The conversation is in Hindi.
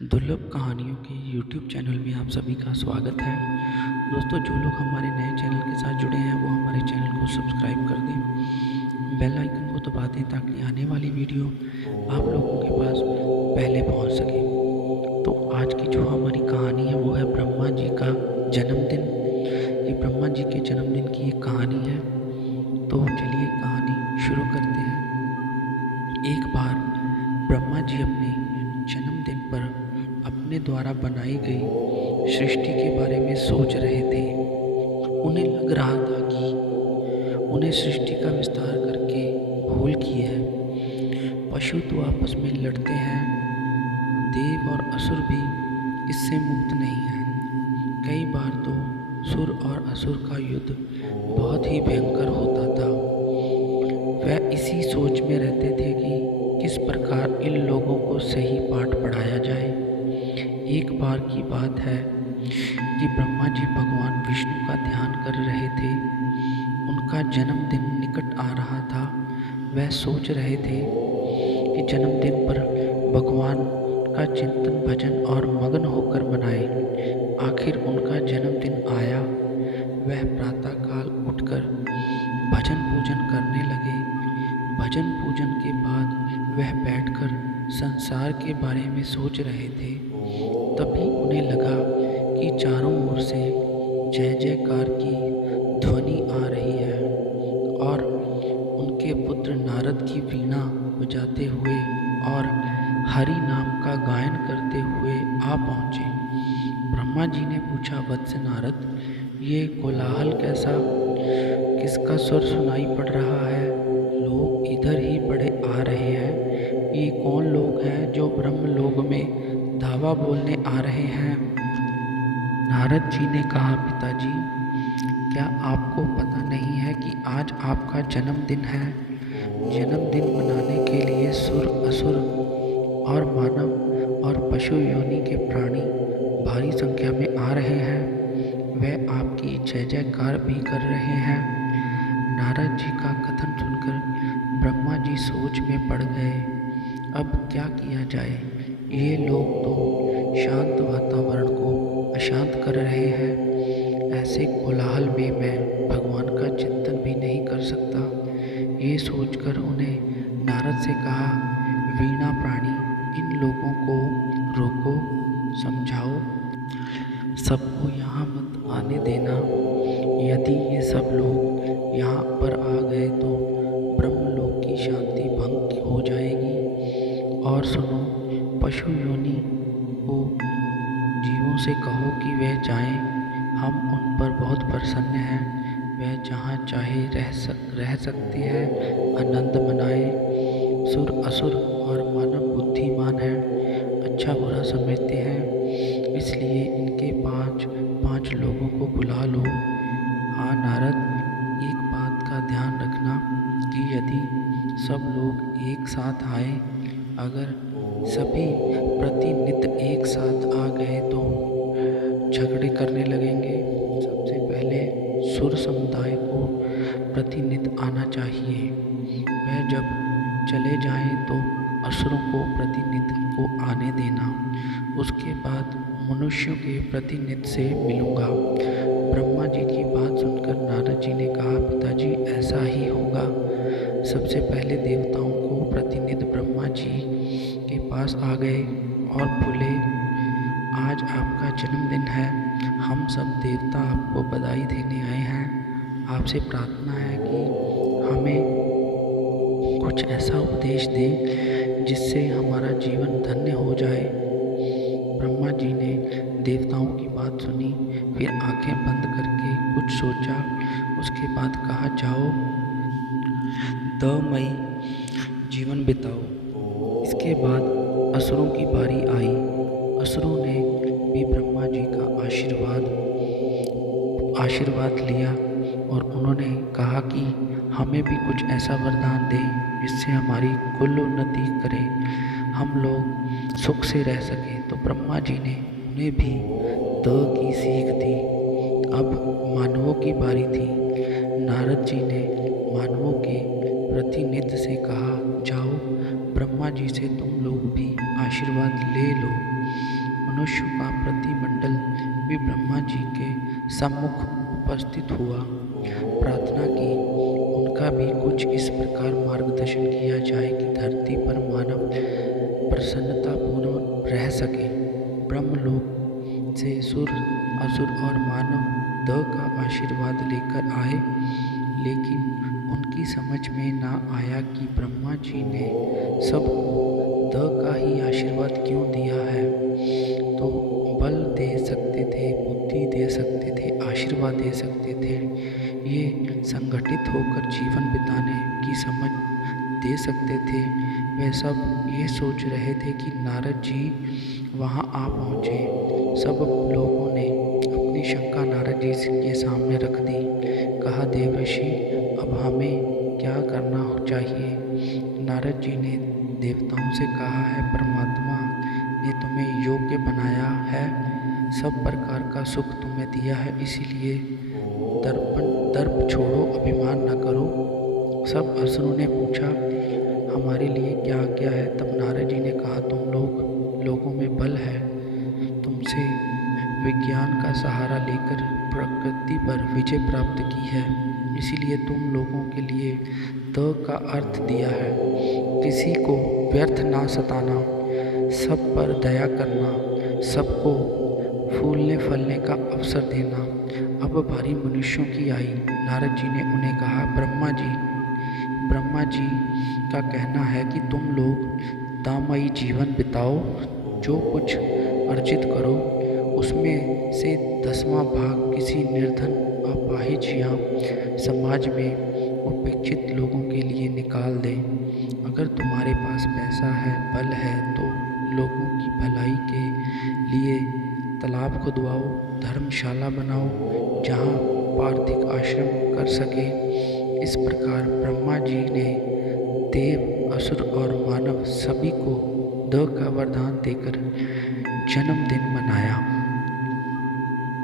दुर्लभ कहानियों के यूट्यूब चैनल में आप सभी का स्वागत है। दोस्तों, जो लोग हमारे नए चैनल के साथ जुड़े हैं वो हमारे चैनल को सब्सक्राइब कर दें, बेल आइकन को दबा दें ताकि आने वाली वीडियो आप लोगों के पास पहले पहुंच सके। तो आज की जो हमारी कहानी है वो है ब्रह्मा जी का जन्मदिन। ये ब्रह्मा जी के जन्मदिन की एक कहानी है। तो चलिए कहानी शुरू करते हैं। एक बार ब्रह्मा जी अपने जन्मदिन पर अपने द्वारा बनाई गई सृष्टि के बारे में सोच रहे थे। उन्हें लग रहा था कि उन्हें सृष्टि का विस्तार करके भूल की है। पशु तो आपस में लड़ते हैं, देव और असुर भी इससे मुक्त नहीं हैं। कई बार तो सुर और असुर का युद्ध बहुत ही भयंकर होता था। वह इसी सोच में रहते थे कि किस प्रकार इन लोगों को सही पाठ पढ़ाया जाए। एक बार की बात है कि ब्रह्मा जी भगवान विष्णु का ध्यान कर रहे थे। उनका जन्मदिन निकट आ रहा था। वह सोच रहे थे कि जन्मदिन पर भगवान का चिंतन भजन और मग्न होकर मनाए। आखिर उनका जन्मदिन आया। वह प्रातःकाल उठकर भजन पूजन करने लगे। भजन पूजन के बाद वह बैठकर संसार के बारे में सोच रहे थे। तभी उन्हें लगा कि चारों ओर से जय जयकार की ध्वनि आ रही है और उनके पुत्र नारद की वीणा बजाते हुए और हरि नाम का गायन करते हुए आ पहुँचे। ब्रह्मा जी ने पूछा, वत्स नारद, ये कोलाहल कैसा? किसका स्वर सुनाई पड़ रहा है? लोग इधर ही बड़े आ रहे हैं। ये कौन लोग हैं जो ब्रह्मलोक में धावा बोलने आ रहे हैं? नारद जी ने कहा, पिताजी, क्या आपको पता नहीं है कि आज आपका जन्मदिन है? जन्मदिन मनाने के लिए सुर, असुर और मानव और पशु योनि के प्राणी भारी संख्या में आ रहे हैं। वे आपकी जय जयकार भी कर रहे हैं। नारद जी का कथन सुनकर ब्रह्मा जी सोच में पड़ गए। अब क्या किया जाए? ये लोग तो शांत वातावरण को अशांत कर रहे हैं। ऐसे कोलाहल में मैं भगवान का चिंतन भी नहीं कर सकता। ये सोचकर उन्हें नारद से कहा, वीणा प्राणी, इन लोगों को रोको, समझाओ, सबको यहाँ मत आने देना। यदि ये सब लोग यहाँ पर आ गए तो ब्रह्मलोक की शांति भंग हो जाएगी। और सुनो, पशु योनि को जीवों से कहो कि वे जाएं। हम उन पर बहुत प्रसन्न हैं। वे जहाँ चाहे रह सकते हैं, आनंद मनाएं। सुर, असुर और मानव बुद्धिमान हैं, अच्छा बुरा समझते हैं, इसलिए इनके पांच लोगों को बुला लो। हाँ नारद, एक बात का ध्यान रखना कि यदि सब लोग एक साथ आए, अगर सभी प्रतिनिधि एक साथ आ गए तो झगड़े करने लगेंगे। सबसे पहले सुर समुदाय को प्रतिनिधि आना चाहिए। वह जब चले जाएं तो असुरों को प्रतिनिधि को आने देना। उसके बाद मनुष्यों के प्रतिनिधि से मिलूंगा। ब्रह्मा जी की बात सुनकर नारद जी ने कहा, पिताजी, ऐसा ही होगा। सबसे पहले देवताओं को प्रतिनिधि ब्रह्मा जी के पास आ गए और बोले, आज आपका जन्मदिन है। हम सब देवता आपको बधाई देने आए हैं। आपसे प्रार्थना है कि हमें कुछ ऐसा उपदेश दें जिससे हमारा जीवन धन्य हो जाए। ब्रह्मा जी ने देवताओं की बात सुनी, फिर आंखें बंद करके कुछ सोचा। उसके बाद कहा, जाओ, दमयी जीवन बिताओ। इसके बाद असुरों की बारी आई। असुरों ने भी ब्रह्मा जी का आशीर्वाद लिया और उन्होंने कहा कि हमें भी कुछ ऐसा वरदान दें जिससे हमारी कुल उन्नति करे, हम लोग सुख से रह सकें। तो ब्रह्मा जी ने उन्हें भी द की सीख दी। अब मानवों की बारी थी। नारद जी ने मानवों के प्रतिनिधि से कहा, जाओ, ब्रह्मा जी से तुम लोग भी आशीर्वाद ले लो। मनुष्यों का प्रतिमंडल भी ब्रह्मा जी के सम्मुख उपस्थित हुआ। प्रार्थना की उनका भी कुछ इस प्रकार मार्गदर्शन किया जाए कि धरती पर मानव प्रसन्नतापूर्वक रह सके। ब्रह्मलोक से असुर और मानव द का आशीर्वाद लेकर आए, लेकिन उनकी समझ में ना आया कि ब्रह्मा जी ने सबको द का ही आशीर्वाद क्यों दिया है। तो बल दे सकते थे, बुद्धि दे सकते थे, आशीर्वाद दे सकते थे, ये संगठित होकर जीवन बिताने की समझ दे सकते थे। वे सब ये सोच रहे थे कि नारद जी वहाँ आ पहुँचे। सब लोगों ने अपनी शंका नारद जी के सामने रख दी। कहा, देवर्षि, अब हमें क्या करना चाहिए। नारद जी ने देवताओं से कहा है, परमात्मा ने तुम्हें योग्य बनाया है, सब प्रकार का सुख तुम्हें दिया है, इसीलिए दर्प छोड़ो, अभिमान न करो। सब असुरों ने पूछा, हमारे लिए क्या आज्ञा है। तब नारद जी ने कहा, तुम लोगों में बल है, तुमसे विज्ञान का सहारा लेकर प्रकृति पर विजय प्राप्त की है, इसीलिए तुम लोगों के लिए द का अर्थ दिया है। किसी को व्यर्थ ना सताना, सब पर दया करना, सबको फूलने फलने का अवसर देना। अब बारी मनुष्यों की आई। नारद जी ने उन्हें कहा, ब्रह्मा जी का कहना है कि तुम लोग दामयी जीवन बिताओ, जो कुछ अर्जित करो उसमें से 10वां भाग किसी निर्धन, अपाहिज या समाज में उपेक्षित लोगों के लिए निकाल दें। अगर तुम्हारे पास पैसा है, बल है, तो लोगों की भलाई के लिए तालाब खुदवाओ, धर्मशाला बनाओ, जहाँ पार्थिव आश्रम कर सके। इस प्रकार ब्रह्मा जी ने देव, असुर और मानव सभी को द का वरदान देकर जन्मदिन मनाया।